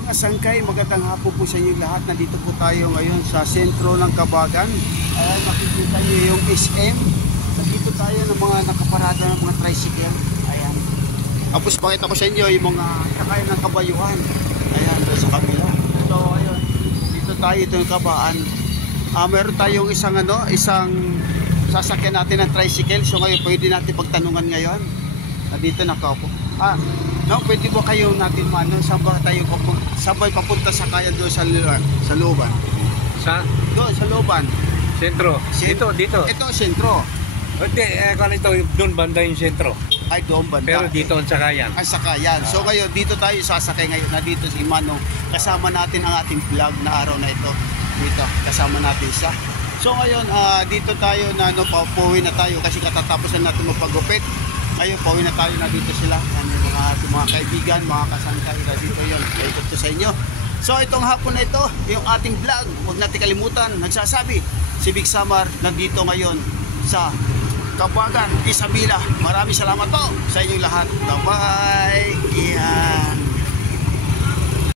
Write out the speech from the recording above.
Mga sangkay, magandang hapon po sa inyo lahat. Nandito po tayo ngayon sa sentro ng Kabagan. Ayan, makikita nyo yung SM. Nandito tayo ng mga nakaparada ng mga tricycle. Ayan. Tapos pakita ko sa inyo yung mga sakay ng kabayuhan. Ayan, doon sa kabila. So, ayun. Dito tayo, ito yung Kabaan. Meron tayong isang sasakyan natin ng tricycle. So ngayon, pwede natin pagtanungan ngayon. Nandito nakaupo. Pwede ba kayo natin saan ba tayo papunta sa kaya doon sa looban? Doon sa looban. Sentro. Dito. Ito sentro. Hindi, kung ito doon banda yung sentro. Ay, doon banda. Pero dito ang sakayan. Ang sakayan. So ngayon, dito tayo sasakay ngayon. Nandito si Manong. Kasama natin ang ating vlog na araw na ito. Dito, kasama natin siya. So ngayon, dito tayo na pauwi na tayo kasi katatapos na natin magpagupit. Ngayon, pauwi na tayo na dito sila. Mga kaibigan, mga kasangkay na dito yun. Ikot ko sa inyo. So itong hapon na ito, yung ating vlog, huwag natin kalimutan, nagsasabi, si Big Samar nandito ngayon sa Kabagan, Isabela. Maraming salamat po sa inyong lahat. Bye-bye! Yeah.